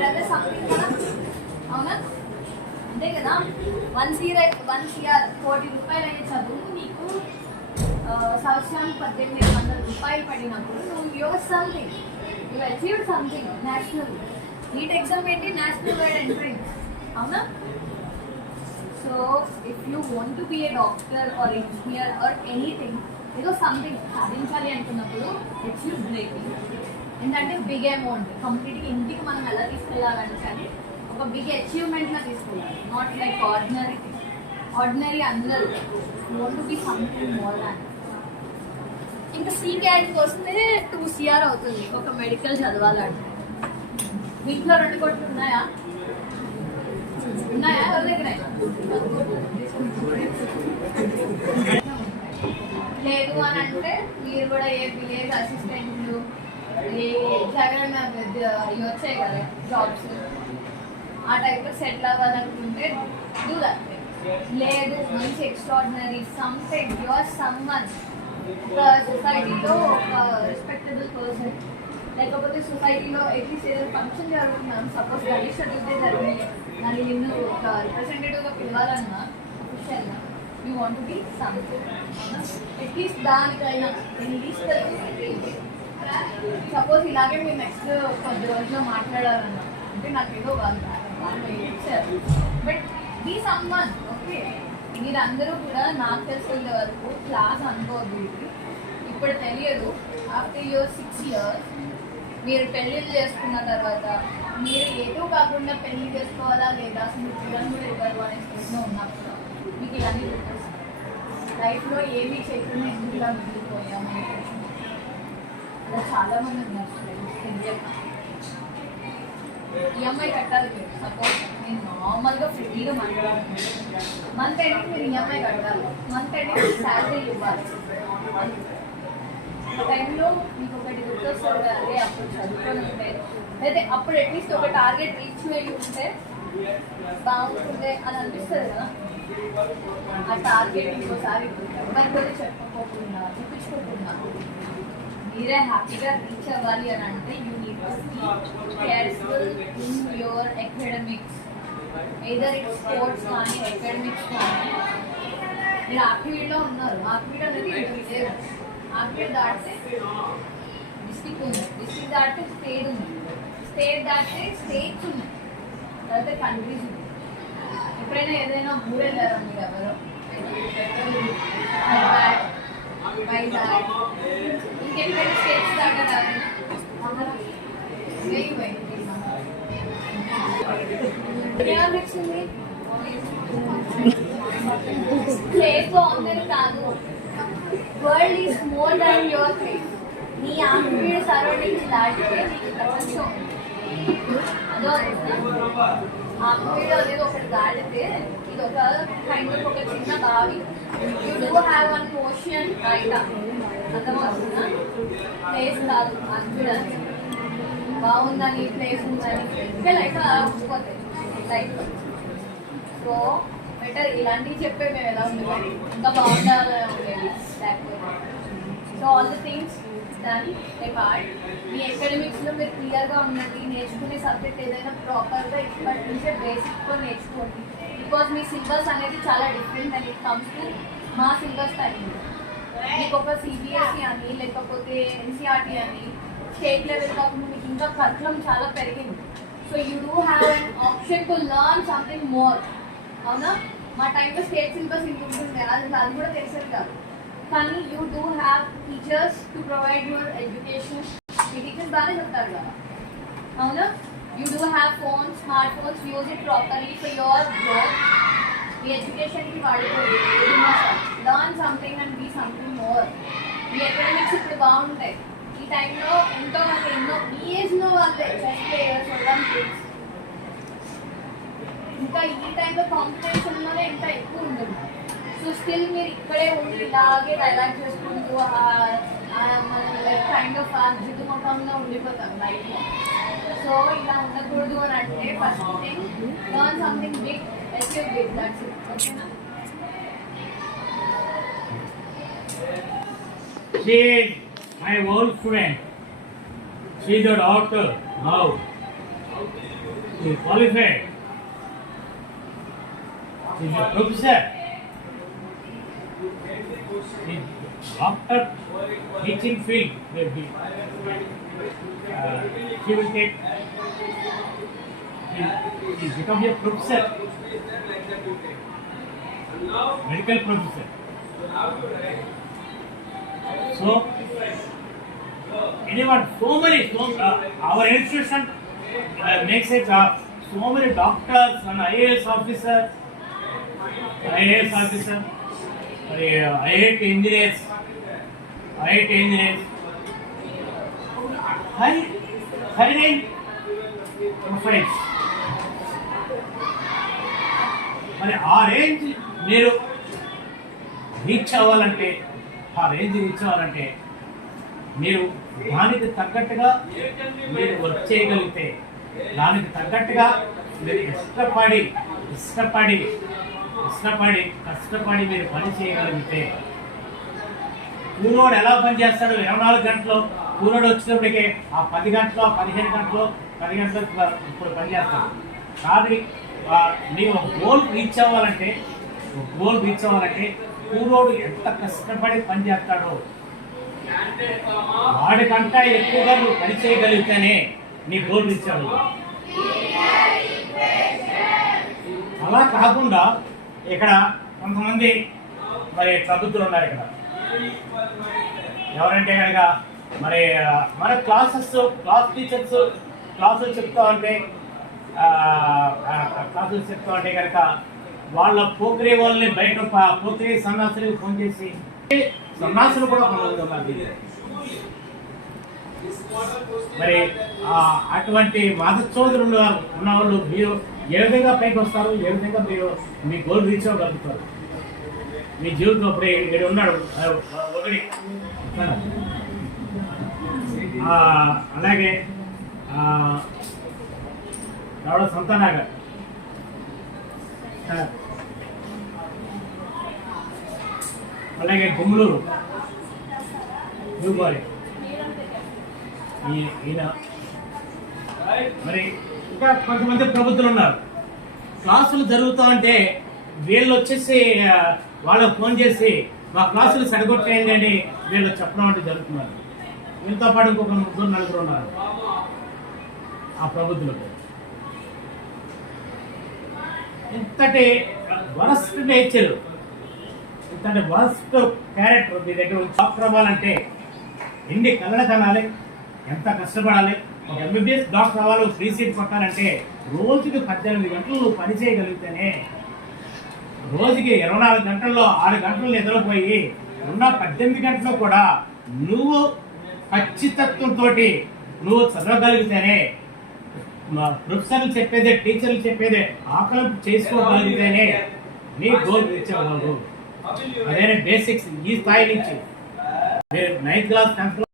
Brother something కదా, అవునా? అంతే కదా. 1 CR కోటి రూపాయలు అనే చదువు నీకు సంవత్సరానికి 1800 రూపాయలు పడినప్పుడు నువ్వు your something, you achieve something. National NEET exam ఏంటి? నేషనల్ వైడ్ ఎంట్రన్స్, అవునా? So if you want to be A doctor are engineer or anything, ఏదో సంథింగ్ సాధించాలి అనుకున్నప్పుడు ఇట్స్ యూ బ్రేకింగ్. ఏంటంటే బిగ్ అమౌంట్ కంప్లీట్గా ఇంటికి మనం ఎలా తీసుకెళ్ళాలంటే కానీ ఒక బిగ్ అచీవ్మెంట్లా తీసుకెళ్ళాలి. నాట్ లైక్ ఆర్డినరీ అందరూ want to be something more than. ఇంకా సి క్యాట్కి వస్తే 2 CR అవుతుంది ఒక మెడికల్ చదవాలంటే. వీటిలో 2 కోట్లు ఉన్నాయా? ఎవరి దగ్గర లేదు అని అంటే మీరు కూడా ఏ విలేజ్ అసిస్టెంట్లు, ఏ జగన్ ఇవి వచ్చాయి కదా జాబ్స్, ఆ టైప్లో సెటిల్ అవ్వాలనుకుంటే డూ దట్. లేదు మంచి ఎక్స్ట్రాడినరీ సంథింగ్ యువర్ సమ్మన్, ఒక సొసైటీలో ఒక రెస్పెక్టబుల్ పర్సన్, లేకపోతే సొసైటీలో అట్లీస్ట్ ఏదైనా ఫంక్షన్ జరుగుతున్నాం, సపోజ్ గణేష్ చతుర్థి జరిగింది, దాన్ని నిన్ను ఒక రిప్రజెంటేటివ్గా పిలవాలన్నా అఫీషియల్గా you want to be something, at least దానికైనా సపోజ్ ఇలాగే మీరు నెక్స్ట్ కొద్ది రోజుల్లో మాట్లాడాలన్నా అంటే నాకు ఏదో వాళ్ళు ఇచ్చారు, బట్ బీ సమ్మన్. ఓకే, మీరందరూ కూడా నాకు తెలిసే వరకు క్లాస్ అనుకోవద్దు, ఇప్పుడు తెలియదు. ఆఫ్టర్ యువర్ 6 years మీరు పెళ్ళిళ్ళు చేసుకున్న తర్వాత మీరు ఏదో కాకుండా పెళ్లి చేసుకోవాలా లేదా అసలు పిల్లలు కూడా ఇవ్వరు అనే స్టేజ్లో ఉన్నప్పుడు మీకు ఇవన్నీ గుర్తొస్తాయి. లైఫ్లో ఏమీ చేయకుండా ఎందుకు ఇలా మిగిలిపోయాము అలా చాలామంది ఉన్నారు. తెలియక ఈఎంఐ కట్టాలి మీరు. సపోజ్ నేను నార్మల్గా ఫ్రీగా మాట్లాడుతున్నాను, మంత్ ఎండ్కి మీరు ఈఎంఐ కట్టాలి, మంత్ ఎండ్కి శాలరీ ఇవ్వాలి. ఆ టైంలో మీకు ఒకటి గుర్తొస్తుంది, అదే అప్పుడు చదువుకొని ఉంటే అయితే అప్పుడు అట్లీస్ట్ ఒక టార్గెట్ రీచ్ అయ్యి ఉంటే బాగుంటుందే అని అనిపిస్తుంది కదా. ఆ టార్గెట్ ఇంకోసారి ఎవరితో చెప్పుకోకుండా చూపించుకోకుండా మీరే హ్యాపీగా రీచ్ అవ్వాలి అని అంటే you need to be careful in your academics, either it sports కానీ అకాడమిక్స్ కానీ. మీరు ఆర్కివీడ్లో ఉన్నారు, ఆర్కివీడ్ అనేది లేదు, ఆర్కివీడ్ దాటితే డిస్ట్రిక్ట్ ఉంది, డిస్ట్రిక్ట్ దాటితే స్టేట్ ఉంది, స్టేట్ దాటితే స్టేట్స్ ఉన్నాయి, తర్వాత కంట్రీస్ ఉంది. ఎప్పుడైనా ఏదైనా ఊరు వెళ్ళారా మీరు ఎవరో? వైజాగ్ ఇంకెప్పుడైనా స్టేట్స్ దాటారా? ఏమనిపించింది? ప్లేస్ బాగుందని కాదు, world is more than your place. నీ ఆర్కివీడ్ సరౌండింగ్స్ దాటితే నీకు ప్రపంచం అదో ఆర్కివీడ్ అనేది ఒకటి దాటితే ఇది ఒక కైండ్ ఆఫ్ ఒక చిన్న బావి. You do have one ocean right, అర్థమవుతుందా? ప్లేస్ కాదు ఆర్కివీడ్ అని. బాగుందని ప్లేస్ ఉందని ఇంకా లైఫ్ అలా ఉండిపోతాయి లైఫ్. సో బెటర్ ఇలాంటివి చెప్పే మేము ఎలా ఉండేది, ఇంకా బాగుండాలని ఉండేది లేకపోతే. So all the things than a part. మీ అకాడమిక్స్లో మీరు క్లియర్గా ఉన్నది, నేర్చుకునే సబ్జెక్ట్ ఏదైనా ప్రాపర్గా ఇప్పటి నుంచే బేసిక్గా నేర్చుకోండి. బికాజ్ మీ సిలబస్ అనేది చాలా different and it comes to మా సిలబస్ టైంలో. మీకు ఒక సిబిఎస్ఈ అని లేకపోతే ఎన్సీఆర్టీ అని స్టేట్ లెవెల్ కాకుండా మీకు ఇంకా కరికులం చాలా పెరిగింది. So you do have an option to learn something more, అవునా? మా టైంలో స్టేట్ సిలబస్ ఇంత ఉంటుంది, అది కూడా తెలిసేది కాదు. కానీ you do have teachers to provide your education. మీ టీచర్స్ బాగానే చెప్తారు కదా, అవునా? You do have phones, smart phones, use it properly for your growth. మీ ఎడ్యుకేషన్కి వాడుకోండి, learn something and be something more. మీ అకాడమిక్స్ ఇప్పుడు బాగుంటాయి. ఈ టైంలో ఎంతో మంది ఎన్నో ఈ ఏజ్లో వాళ్ళే చెస్ ప్లేయర్స్, ఒలింపిక్స్, ఇంకా ఈ టైంలో కాంపిటీషన్లోనే ఇంకా ఎక్కువ ఉంటుంది. సో స్టిల్ మీరు ఇక్కడే ఉండి ఇలాగే డైలాగ్ చేసుకుంటూ మన కైండ్ ఆఫ్ జిడ్డు మొత్తంలో ఉండిపోతాం లైఫ్లో. సో ఇలా ఉండకూడదు అని అంటే first thing learn something big, achieve big, that's it. ఓకేనా? She is my old friend. She is a doctor now. is qualified, is a professor, is after teaching field, will be, she will take, he become a professor, medical professor. So, anyone, our institution makes it so many doctors and IAS officers, IIT engineers, high rank profiles. మరి ఆ range మీరు reach అవ్వాలంటే మీరు దానికి తగ్గట్టుగా మీరు work చేయగలిగితే, దానికి తగ్గట్టుగా మీరు కష్టపడి మీరు పని చేయగలిగితే, కూలోడు ఎలా పని చేస్తాడు 24 గంటలు, కూలోడు వచ్చినప్పటికే ఆ 10 గంటలు 15 గంటలు 10 గంటలు ఇప్పుడు పని చేస్తాడు. కానీ నీవు ఒక గోల్ రీచ్ అవ్వాలంటే కూలోడు ఎంత కష్టపడి పని చేస్తాడో వాడికంటా ఎక్కువగా నువ్వు పని చేయగలిగితేనే నీ గోల్ రీచ్ అవ్వదు. అలా కాకుండా ఇక్కడ కొంతమంది మరి ప్రభుత్వం ఉన్నారు. ఇక్కడ ఎవరంటే కనుక మరి మన క్లాస్ టీచర్స్ క్లాసులు చెప్తా ఉంటే కనుక వాళ్ళ పోకిరి వాళ్ళని బయట పోకిరి సన్నాసులకు ఫోన్ చేసి, సన్నాసులు కూడా కొంతమంది ఉన్నారు. మరి అటువంటి మాధచోదరులు ఉన్నవాళ్ళు మీరు ఏ విధంగా పైకి వస్తారు, ఏ విధంగా మీరు మీ గోల్ రీచ్ అవ్వగలుగుతారు? మీ జీవితం అప్పుడు ఇక్కడ ఉన్నాడు ఒకటి. అలాగే రావడం సంతానాగర్, అలాగే గుమ్మలూరు న్యూబాలి, ఈయన మరి ఇంకా కొంతమంది ప్రభుత్వాలు ఉన్నారు. క్లాసులు జరుగుతూ ఉంటే వీళ్ళు వచ్చేసి వాళ్ళకు ఫోన్ చేసి మా క్లాసులు సరిగొట్టేయండి అని వీళ్ళు చెప్పడం అంటే జరుగుతున్నారు. వీళ్ళతో పాటు ఇంకొక 3-4 ఉన్నారు ఆ ప్రభుత్వాలకు. ఇంతటి వరస్ట్ నేచర్, ఇంతటి వరస్ట్ క్యారెక్టర్ మీ దగ్గర డాక్టర్ అవ్వాలంటే ఎన్ని కళ్ళ కనాలి, ఎంత కష్టపడాలి. ఒక ఎంబీబీఎస్ డాక్టర్ అవ్వాలి, ఫ్రీ సీట్ కొట్టాలంటే రోజుకి 18 గంటలు నువ్వు పని చేయగలిగితేనే, రోజుకి 24 గంటల్లో 6 గంటలు నిద్రపోయి ఉన్న 18 గంటలు కూడా నువ్వు ఖచ్చితత్వంతో నువ్వు చదవగలిగితేనే, ప్రొఫెసర్లు చెప్పేదే టీచర్లు చెప్పేదే ఆకలింపు చేసుకోగలిగితేనే నీ గోల్ రీచ్ అవ్వగలవు. అదే బేసిక్స్ ఈ స్థాయి నుంచి 9th క్లాస్ 10th క్లాస్